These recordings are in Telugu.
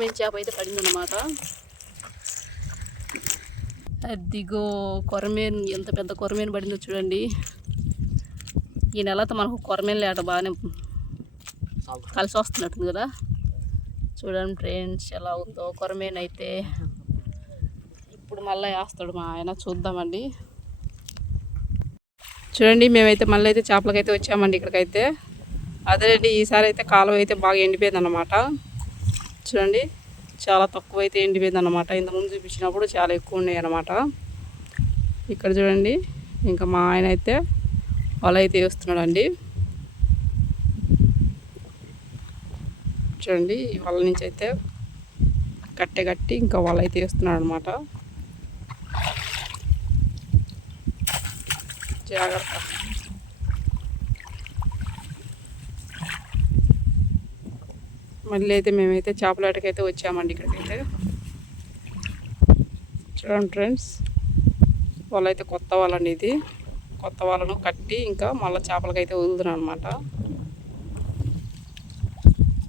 మేము చేప అయితే పడిందన్నమాట. అదిగో కొరమేను ఎంత పెద్ద కొరమేను పడిందో చూడండి. ఈ నెలతో మనకు కొరమేను లేట బాగానే కలిసి వస్తున్నట్టుంది కదా. చూడండి ఫ్రెండ్స్ ఎలా ఉందో కొరమేను అయితే. ఇప్పుడు మళ్ళీ వేస్తాడు మా ఆయన చూద్దామండి. చూడండి మేమైతే మళ్ళీ అయితే చేపలకైతే వచ్చామండి ఇక్కడికైతే. అదేనండి ఈసారి అయితే కాలువ అయితే బాగా ఎండిపోయింది అన్నమాట చూడండి చాలా తక్కువ అయితే ఎండిపోయింది అనమాట ఇంతకుముందు చూపించినప్పుడు చాలా ఎక్కువ ఉన్నాయి అనమాట ఇక్కడ చూడండి ఇంకా మా ఆయన అయితే వల అయితే వేస్తున్నాడండి. చూడండి ఈ వల నుంచి అయితే కట్టె కట్టి ఇంకా వల అయితే వేస్తున్నాడు అనమాట జాగ్రత్త. మళ్ళీ అయితే మేమైతే చేపలాటకైతే వచ్చామండి ఇక్కడికైతే. చూడండి ఫ్రెండ్స్ వాళ్ళు అయితే కొత్త వాళ్ళండి ఇది. కొత్త వాళ్ళను కట్టి ఇంకా మళ్ళీ చేపలకైతే వదులుతున్నాను అనమాట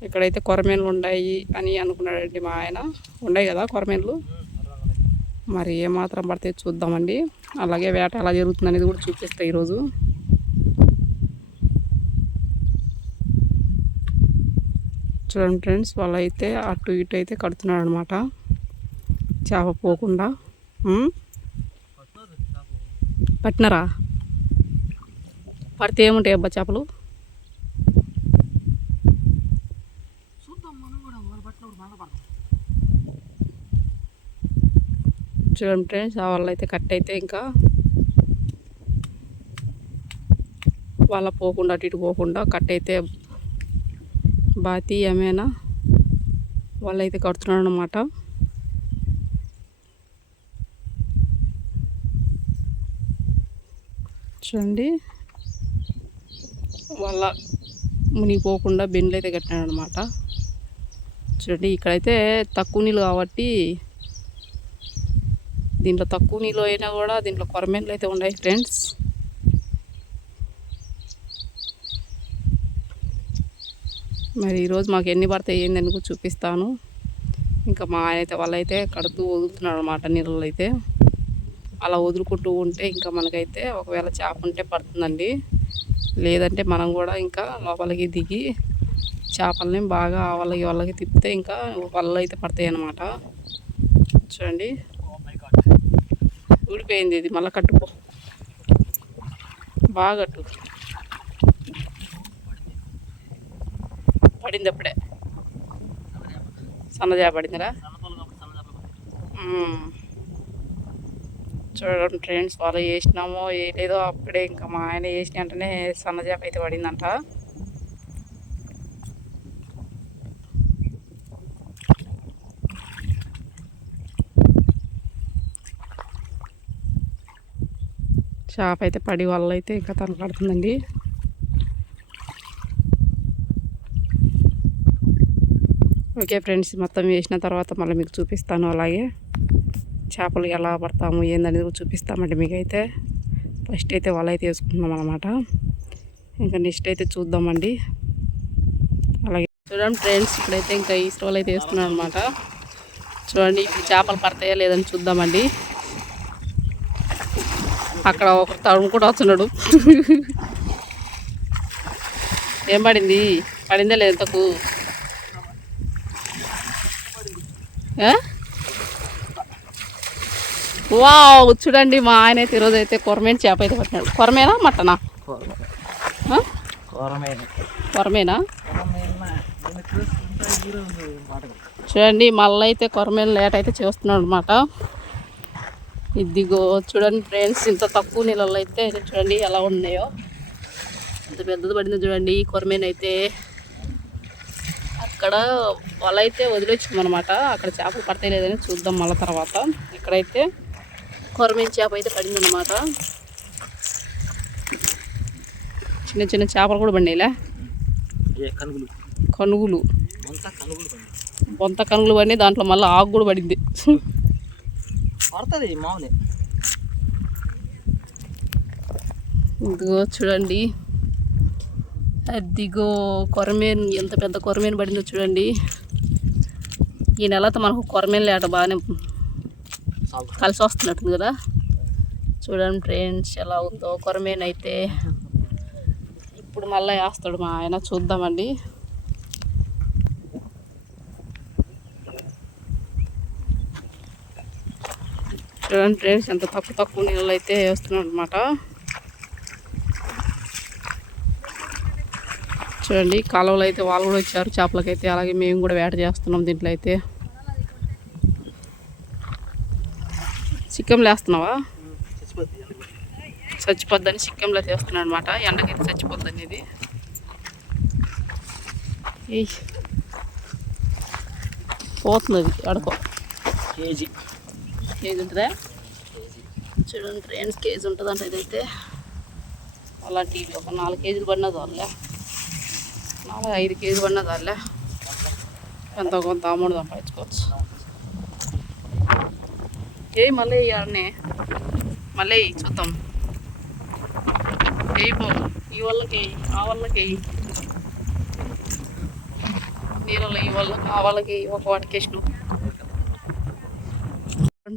ఇక్కడైతే కొరమేన్లు ఉన్నాయి అని అనుకున్నాడండి మా ఆయన. ఉన్నాయి కదా కొరమేన్లు? మరి ఏమాత్రం పడితే చూద్దామండి. అలాగే వేట ఎలా జరుగుతుంది అనేది కూడా చూపిస్తాయి ఈరోజు. చూడండి ఫ్రెండ్స్ వాళ్ళు అయితే అటు ఇటు అయితే కడుతున్నాడు అనమాట చేప పోకుండా? పట్టినరా? పడితే ఏముంటాయి అబ్బా చేపలు? చూడండి ఫ్రెండ్స్ ఆ వాళ్ళు అయితే కట్ అయితే ఇంకా వాళ్ళ పోకుండా అటు ఇటు పోకుండా కట్ అయితే బాతి ఏమైనా వాళ్ళైతే కడుతున్నాడు అనమాట చూడండి. వాళ్ళ మునిగిపోకుండా బెండ్లు అయితే కట్టినాడు అనమాట చూడండి ఇక్కడైతే తక్కువ నీళ్ళు కాబట్టి దీంట్లో తక్కువ నీళ్ళు అయినా కూడా దీంట్లో కొరమేన్లు అయితే ఉన్నాయి ఫ్రెండ్స్. మరి ఈరోజు మాకు ఎన్ని పడతాయి ఏందని కూడా చూపిస్తాను. ఇంకా మా ఆయన అయితే వాళ్ళైతే కడుతూ వదులుతున్నాడు అనమాట నీళ్ళు అయితే. అలా వదులుకుంటూ ఉంటే ఇంకా మనకైతే ఒకవేళ చేప ఉంటే పడుతుందండి. లేదంటే మనం కూడా ఇంకా లోపలికి దిగి చేపల్ని బాగా వాళ్ళకి వాళ్ళకి తిప్పితే ఇంకా వాళ్ళు అయితే పడతాయి అన్నమాట. చూడండి. ఊడిపోయింది ఇది. మళ్ళీ కట్టుకో. బాగా కట్టు. పడింది అప్పుడే సన్నజా పడిందిరా? చూడడం చూడండి ఫ్రెండ్స్ వాళ్ళు వేసినామో లేదో అప్పుడే ఇంకా మా ఆయన వేసిన వెంటనే సన్నజాప అయితే పడిందంట. చేప అయితే పడి వల్ల అయితే ఇంకా తను పడుతుందండి ఓకే ఫ్రెండ్స్ మొత్తం వేసిన తర్వాత మళ్ళీ మీకు చూపిస్తాను అలాగే. చేపలు ఎలా పడతాము ఏందనేది కూడా చూపిస్తామండి మీకైతే. ఫస్ట్ అయితే వల అయితే వేసుకుంటున్నాం అనమాట ఇంకా నెక్స్ట్ అయితే చూద్దామండి. అలాగే చూడండి ఫ్రెండ్స్ ఇప్పుడైతే ఇంకా ఈ స్టోల్ అయితే వేస్తున్నాను అనమాట చూడండి ఇప్పుడు చేపలు పడతాయా లేదని చూద్దామండి. అక్కడ ఒక తరుణ్ కూడా వస్తున్నాడు. ఏం పడింది? పడిందా లేదు ఎంతకు వావ్ చూడండి మా ఆయన అయితే ఈరోజు అయితే కొరమేన చేప అయితే పట్టినాడు. కొరమేనా మటనా? కొరమేనా. చూడండి మళ్ళీ అయితే కొరమేన లేట్ అయితే చేస్తున్నాడు అనమాట ఇదిగో చూడండి ఫ్రెండ్స్ ఇంత తక్కువ నీళ్ళలో అయితే చూడండి ఎలా ఉన్నాయో. ఇంత పెద్దది పడింది చూడండి కొరమేన అయితే. అక్కడ వల అయితే వదిలేచ్చామన్నమాట అక్కడ చేపలు పడతాయి లేదని చూద్దాం మళ్ళీ తర్వాత. ఇక్కడైతే కొరమేన చేప అయితే పడిందన్నమాట. చిన్న చిన్న చేపలు కూడా పడినాయిలే. కనుగులు? బొంత కనుగులు పడినాయి. దాంట్లో మళ్ళీ ఆకు కూడా పడింది. పడుతుంది మామూలే. ఇదిగో చూడండి. అదిగో కొరమేను ఎంత పెద్ద కొరమేను పడిందో చూడండి. ఈ నెలతో మనకు కొరమేను లేట బాగానే కలిసి వస్తున్నట్టుంది కదా. చూడండి ఫ్రెండ్స్ ఎలా ఉందో కొరమేను అయితే. ఇప్పుడు మళ్ళీ వేస్తాడు మా ఆయన చూద్దామండి. చూడండి ఫ్రెండ్స్ ఎంత తక్కువ తక్కువ నీళ్ళు అయితే వేస్తున్నాడు అనమాట చూడండి కాలువలు అయితే వాళ్ళు కూడా వచ్చారు చేపలకైతే అలాగే మేము కూడా వేట చేస్తున్నాం దీంట్లో అయితే. చిక్కంలో వేస్తున్నావా? చచ్చిపోద్దని చిక్కంలో చేస్తున్నాడు అనమాట ఎండకైతే చచ్చిపోద్ది అనేది అది అడుకో కేజీ. కేజీ ఉంటుందా? చూడండి ఫ్రెండ్స్ కేజీ ఉంటుంది అంటే ఇదైతే అలాంటివి ఒక నాలుగు కేజీలు పడినా చాలే నాలుగు ఐదు కేజీలు పడినా చాలే ఎంత కొంత అమౌంట్ సంపాదించుకోవచ్చు. ఏ మళ్ళీ ఆడనే మళ్ళీ చూద్దాం. వేయిపో ఈ వాళ్ళకి ఆ వాళ్ళకి. నీళ్ళలో ఈ వాళ్ళకి ఆ వాళ్ళకి ఒక వాటికి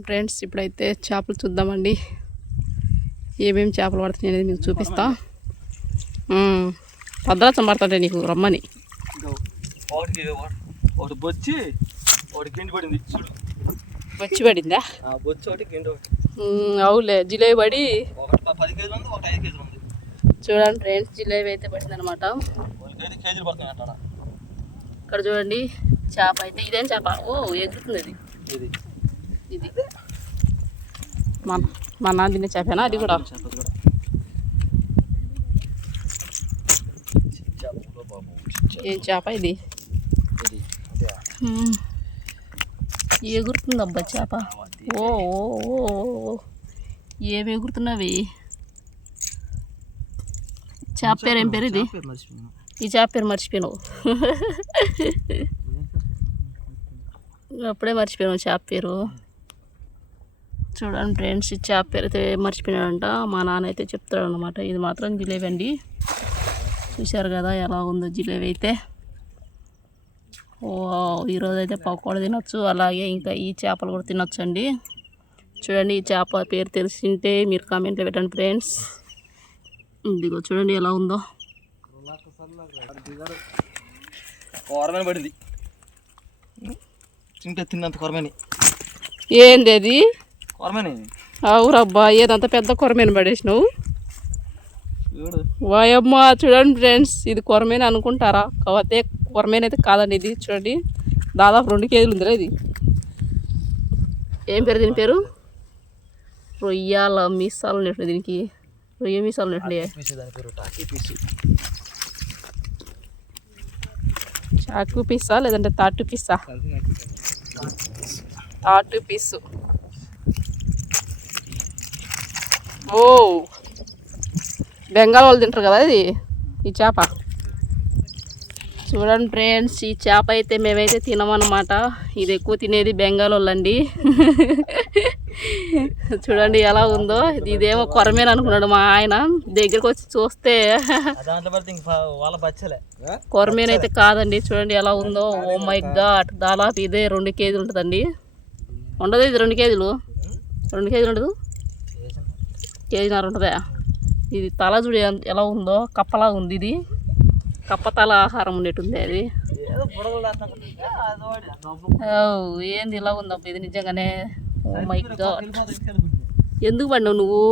ఫ్రెండ్స్ ఇప్పుడైతే చేపలు చూద్దామండి. ఏమేమి చేపలు పడుతున్నాయి అనేది మీకు చూపిస్తా. మ్మ్. భద్రాచలం పడుతుంటే నీకు రమ్మని. ఒకటి- ఒకటి బొచ్చి ఒకటి గిండి పడింది చూడు వచ్చి పడిందా? ఆ బొచ్చి ఒకటి గిండి ఒకటి. మ్మ్, అవులే జిలేబి పడి ఒకటి ప- పది కేజీలు ఉంది ఒకటి ఐదు కేజీలు ఉంది. చూడండి ఫ్రెండ్స్ జిలేబి అయితే పడింది అనమాట వాళ్ళకి ఐదు కేజీలు పడుతున్నాయి అంటారా ఇక్కడ చూడండి చేప అయితే ఇదేం చేప? ఓ ఎగురుతుంది ఇది. ఇది. మన మా నాన్న తినే చేపేనా? అది కూడా చేపలు కూడా చేపలు బాబు ఏం చేప ఇది? ఇది. అదే మ్మ్. ఎగురుతుంది అబ్బా చేప? ఓ ఓ. ఏమి ఎగురుతున్నవి? చేప పేరు ఏం పేరు ఇది? ఈ చేప పేరు మర్చిపోయినావు. అప్పుడే మర్చిపోయాను చేప పేరు. చూడండి ఫ్రెండ్స్ ఈ చేప పేరు అయితే మర్చిపోయినాడంట. మా నాన్న అయితే చెప్తాడు అనమాట ఇది మాత్రం జిలేబీ అండి. చూశారు కదా ఎలా ఉందో జిలేబీ అయితే. ఓ ఈరోజు అయితే పకోడీ తినొచ్చు అలాగే ఇంకా ఈ చేపలు కూడా తినొచ్చు అండి చూడండి ఈ చేప పేరు తెలిసింటే మీరు కామెంట్లో పెట్టండి ఫ్రెండ్స్. ఇదిగో చూడండి ఎలా ఉందో. కూరమైన పడింది. తింటే తిన్నంత కూరమని. ఏంది అది? కూరమని. అవురబ్బా ఏదంత పెద్ద కొరమేను పడేసినావు? వాయమ్మ చూడండి ఫ్రెండ్స్ ఇది కొరమేను అనుకుంటారా? కాకపోతే కొరమేను అయితే కాదండి ఇది చూడండి. దాదాపు రెండు కేజీలు ఉందిరా ఇది. ఏం పేరు దీని పేరు? రొయ్యాల మీసాలు ఉన్నట్టు దీనికి. రొయ్య మీసాలు ఉన్నట్టు పీసు పీసు. చాకు పిస్సా లేదంటే తాటు పిస్సా తాటు పీసు. ఓ! బెంగాల్ వాళ్ళు తింటారు కదా ఇది? ఈ చేప. చూడండి ఫ్రెండ్స్ ఈ చేప అయితే మేమైతే తినమన్నమాట. ఇది ఎక్కువ తినేది బెంగాల్ వాళ్ళండి. చూడండి ఎలా ఉందో. ఇది ఇదేమో కొరమేను అనుకున్నాడు మా ఆయన. దగ్గరికి వచ్చి చూస్తే కొరమేను అయితే కాదండి. చూడండి ఎలా ఉందో. ఓ మై గాడ్ దాదాపు ఇదే రెండు కేజీలు ఉంటుందండి. ఉండదు ఇది రెండు కేజీలు. రెండు కేజీలు ఉండదు? కేజీన్నర ఉంటుందా? ఇది తల చూడు ఎలా ఉందో కప్పలా ఉంది ఇది. కప్ప తల ఆహారం ఉండేటుంది అది. ఏదో ఇలా ఉందబ్బా ఇది నిజంగానే. Oh my god. ఎందుకు పడినావు నువ్వు?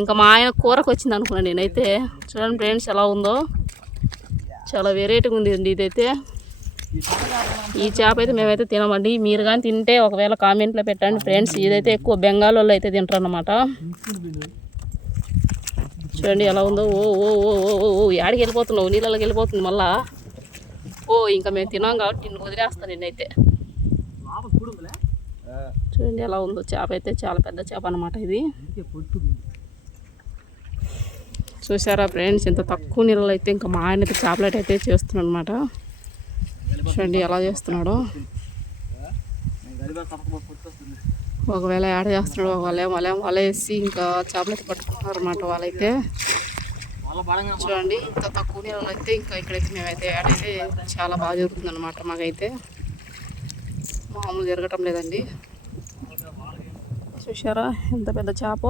ఇంకా మా ఆయన కూరకు వచ్చింది అనుకున్నాను నేనైతే. చూడండి ఫ్రెండ్స్ ఎలా ఉందో. చాలా వెరైటీగా ఉంది అండి ఇదైతే. ఈ చేప అయితే మేమైతే తినమండి. మీరు కానీ తింటే ఒకవేళ కామెంట్లో పెట్టండి ఫ్రెండ్స్. ఇదైతే ఎక్కువ బెంగాల్ వాళ్ళు అయితే తింటారు అన్నమాట చూడండి ఎలా ఉందో. ఓ ఓ ఓ ఓ ఓ ఓ యాడికి వెళ్ళిపోతున్నావు? నీళ్ళకి వెళ్ళిపోతుంది మళ్ళా. ఓ ఇంకా మేము తినాం కాబట్టి నిన్ను వదిలేస్తాను నిన్నైతే. చూడండి ఎలా ఉందో. చేప అయితే చాలా పెద్ద చేప అనమాట ఇది. చూసారా ఫ్రెండ్స్? ఇంత తక్కువ నీళ్ళలో అయితే ఇంకా మా ఆయన చేపలెట్ అయితే చేస్తున్నాడు అనమాట చూడండి ఎలా చేస్తున్నాడో. ఒకవేళ యాడ చేస్తున్నాడు ఒకవేళ వాళ్ళ వల వేసి ఇంకా చేపలైతే పట్టుకుంటున్నారు అనమాట వాళ్ళైతే. చూడండి ఇంత తక్కువ నీళ్ళు అయితే ఇంకా ఇక్కడైతే మేమైతే యాడ్ అయితే చాలా బాగా జరుగుతుంది అనమాట మాకైతే. మామూలు జరగటం లేదండి. చూసారా ఎంత పెద్ద చేప?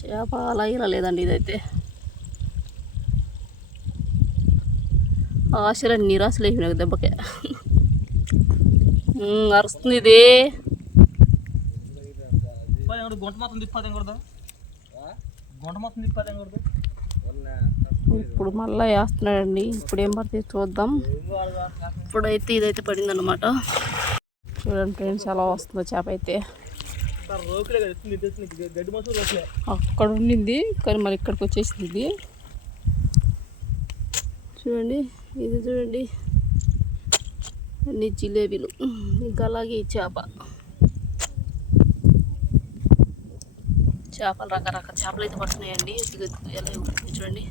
చేప అలా ఇలా లేదండి ఇదైతే. ఆశలు నిరాశలు అయిపోయినాయి దెబ్బకే. అరుస్తుంది ఇది. గుంట మొత్తం తిప్పాదేం కూడదు గుంట మొత్తం తిప్పాదేం కూడదు ఇప్పుడు మళ్ళీ వేస్తున్నాడండి. ఇప్పుడు ఏం పడుతుంది చూద్దాం. ఇప్పుడైతే ఇదైతే పడింది అనమాట చూడండి ఫ్రెండ్స్ ఎలా వస్తుందో చేప అయితే. అక్కడ ఉండింది కానీ మరి ఇక్కడికి వచ్చేసింది ఇది. చూడండి. ఇది చూడండి. అన్ని జిలేబీలు. ఇంకా అలాగే ఈ చేప. చేపలు రకరకాల చేపలు అయితే పడుతున్నాయండి. ఎలా చూడండి.